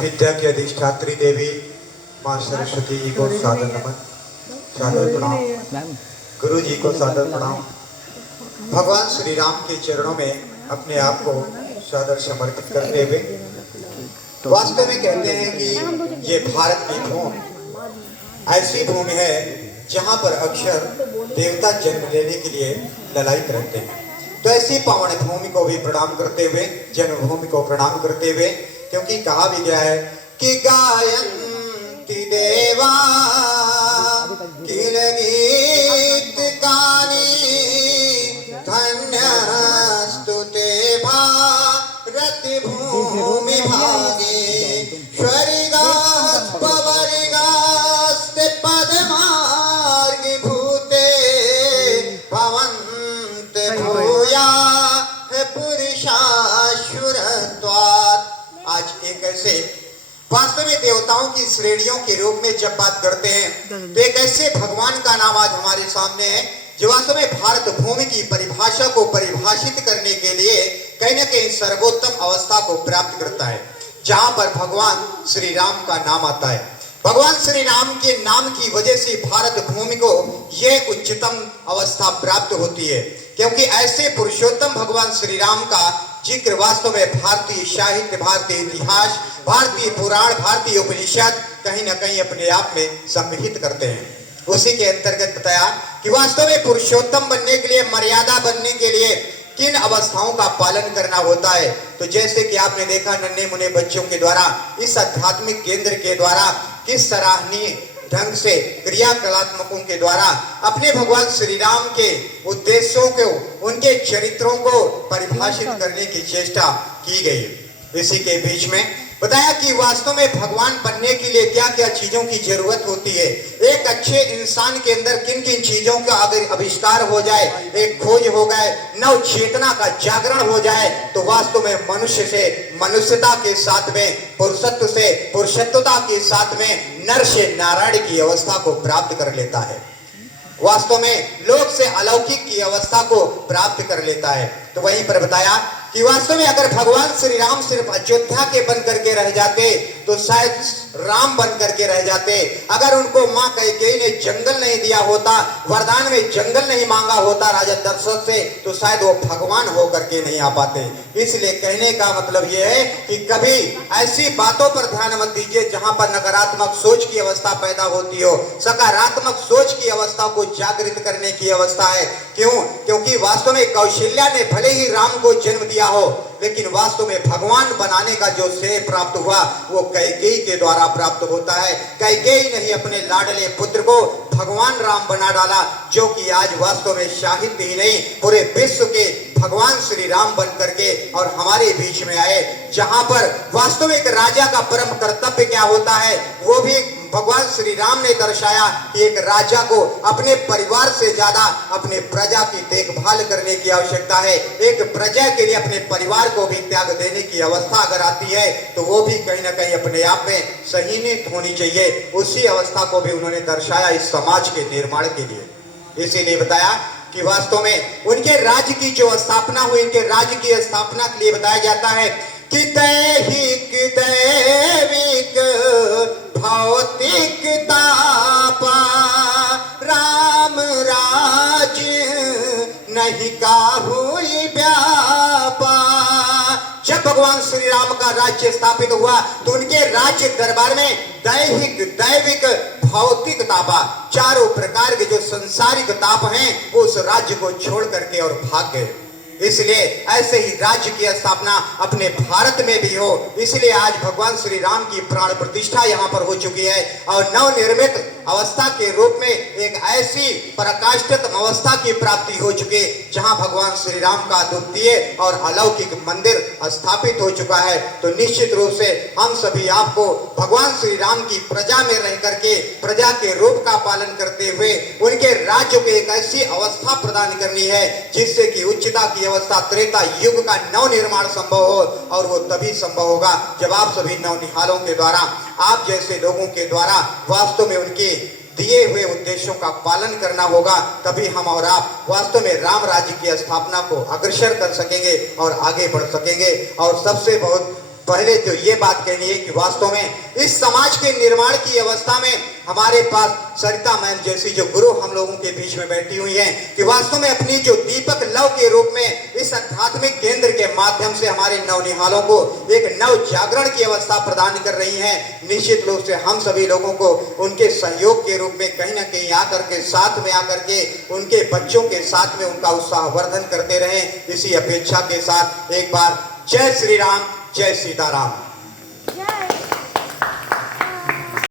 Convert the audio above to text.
विद्या की अधिष्ठात्री देवी माँ सरस्वती जी को सादर नमन, सादर प्रणाम। गुरु जी को सादर प्रणाम। भगवान श्री राम के चरणों में अपने आप को सादर समर्पित करते हुए वास्तव में कहते हैं कि ये भारत की भूमि ऐसी भूमि है जहाँ पर अक्षर देवता जन्म लेने के लिए ललायित रहते हैं। तो ऐसी पावन भूमि को भी प्रणाम करते हुए, जन्मभूमि को प्रणाम करते हुए, क्योंकि कहा भी गया है कि गायन्ति देवा किल गीत गानी धन्यस्तु ते भारत भूमि भागे स्वर्गात् पवर्गास्ते पदमार्ग भूते भवन्त भूया पुरुषासुरत्वात्। आज एक ऐसे वास्तव में देवताओं की श्रेणियों के रूप में जब बात करते हैं तो एक ऐसे भगवान का नाम आज हमारे सामने है जो वास्तव में भारत भूमि की परिभाषा को परिभाषित करने के लिए कहीं न कहीं सर्वोत्तम अवस्था को प्राप्त करता है, जहां पर भगवान श्री राम का नाम आता है। भगवान श्री राम के नाम की वजह से भारत भूमि को यह उच्चतम अवस्था प्राप्त होती है, क्योंकि ऐसे पुरुषोत्तम भगवान श्री राम का जिक्र वास्तव में भारतीय साहित्य, भारतीय इतिहास, भारतीय पुराण, भारतीय उपनिषद कहीं न कहीं अपने आप में सम्मिलित करते हैं। उसी के अंतर्गत बताया कि वास्तव में पुरुषोत्तम बनने के लिए, मर्यादा बनने के लिए किन अवस्थाओं का पालन करना होता है। तो जैसे कि आपने देखा नन्हे मुन्ने बच्चों के द्वारा इस आध्यात्मिक केंद्र के द्वारा किस सराहनीय ढंग से क्रियाकलात्मकों के द्वारा अपने भगवान श्री राम के उद्देश्यों को, उनके चरित्रों को परिभाषित करने की चेष्टा की गई। इसी के बीच में बताया कि वास्तव में भगवान बनने के लिए क्या क्या चीजों की जरूरत होती है। एक अच्छे इंसान के अंदर किन किन चीजों का अगर आविष्कार हो जाए, एक खोज हो गए, नव चेतना का जागरण हो जाए, तो वास्तव में मनुष्य से मनुष्यता के साथ में, पुरुषत्व से पुरुषत्वता के साथ में नर से नारायण की अवस्था को प्राप्त कर लेता है। वास्तव में लोक से अलौकिक की अवस्था को प्राप्त कर लेता है। तो वहीं पर बताया कि वास्तव में अगर भगवान श्री राम सिर्फ अयोध्या के बन करके रह जाते तो शायद राम बन करके रह जाते। अगर उनको मां कैकेयी ने जंगल नहीं दिया होता, वरदान में जंगल नहीं मांगा होता राजा दशरथ से, तो शायद वो भगवान होकर के नहीं आ पाते। इसलिए कहने का मतलब यह है कि कभी ऐसी बातों पर ध्यान मत दीजिए जहां पर नकारात्मक सोच की अवस्था पैदा होती हो। सकारात्मक सोच की अवस्था को जागृत करने की अवस्था है। क्यों? क्योंकि वास्तव में कौशल्या ने भले ही राम को जन्म दिया हो, लेकिन वास्तव में भगवान बनाने का जो श्रेय प्राप्त हुआ वो कैकेयी के द्वारा प्राप्त होता है। कैकेयी ने ही अपने लाडले पुत्र को भगवान राम बना डाला, जो कि आज वास्तव में साहित्य ही नहीं पूरे विश्व के भगवान श्री राम बन करके और हमारे बीच में आए। जहां पर वास्तविक राजा का परम कर्तव्य क्या होता है वो भी भगवान श्री राम ने दर्शाया कि एक राजा को अपने परिवार से ज्यादा अपने प्रजा की देखभाल करने की आवश्यकता है। एक प्रजा के लिए अपने परिवार को भी त्याग देने की अवस्था अगर आती है तो वो भी कहीं ना कहीं अपने आप में संहीनित होनी चाहिए। उसी अवस्था को भी उन्होंने दर्शाया इस समाज के निर्माण के लिए। इसीलिए बताया कि वास्तव में उनके राज्य की जो स्थापना हुई, उनके राज्य की स्थापना के लिए बताया जाता है कि दैहिक दैविक भौतिक तापा राम राज नहीं काहुई व्यापा। जब भगवान श्री राम का राज्य स्थापित हुआ तो उनके राज्य दरबार में दैहिक दैविक भौतिक तापा, चारों प्रकार के जो संसारिक ताप हैं उस राज्य को छोड़ करके और भाग गए। इसलिए ऐसे ही राज्य की स्थापना अपने भारत में भी हो। इसलिए आज भगवान श्री राम की प्राण प्रतिष्ठा यहाँ पर हो चुकी है और नवनिर्मित अवस्था के रूप में एक ऐसी पराकाष्ठतम अवस्था की प्राप्ति हो चुकी है जहाँ भगवान श्री राम का द्वितीय और अलौकिक मंदिर स्थापित हो चुका है। तो निश्चित रूप से हम सभी आपको भगवान श्री राम की प्रजा में रह करके प्रजा के रूप का पालन करते हुए उनके राज्य को एक ऐसी अवस्था प्रदान करनी है जिससे कि उच्चता की अवस्था त्रेता युग का नव निर्माण संभव हो। और वो तभी संभव होगा जब आप सभी नवनिहालों के द्वारा, आप जैसे लोगों के द्वारा वास्तव में उनके दिए हुए उद्देश्यों का पालन करना होगा। तभी हम और आप वास्तव में राम राज्य की स्थापना को अग्रसर कर सकेंगे और आगे बढ़ सकेंगे। और सबसे बहुत पहले तो ये बात कहनी है कि वास्तव में इस समाज के निर्माण की अवस्था में हमारे पास सरिता मैम जैसी जो गुरु हम लोगों के बीच में बैठी हुई हैं, कि वास्तव में अपनी जो दीपक लव के रूप में इस आध्यात्मिक केंद्र के माध्यम से हमारे नवनिहालों को एक नव जागरण की अवस्था प्रदान कर रही हैं। निश्चित रूप से हम सभी लोगों को उनके सहयोग के रूप में कहीं ना कहीं आकर के साथ में आकर के उनके बच्चों के साथ में उनका उत्साहवर्धन करते रहें, इसी अपेक्षा के साथ एक बार जय श्री राम, जय सीताराम।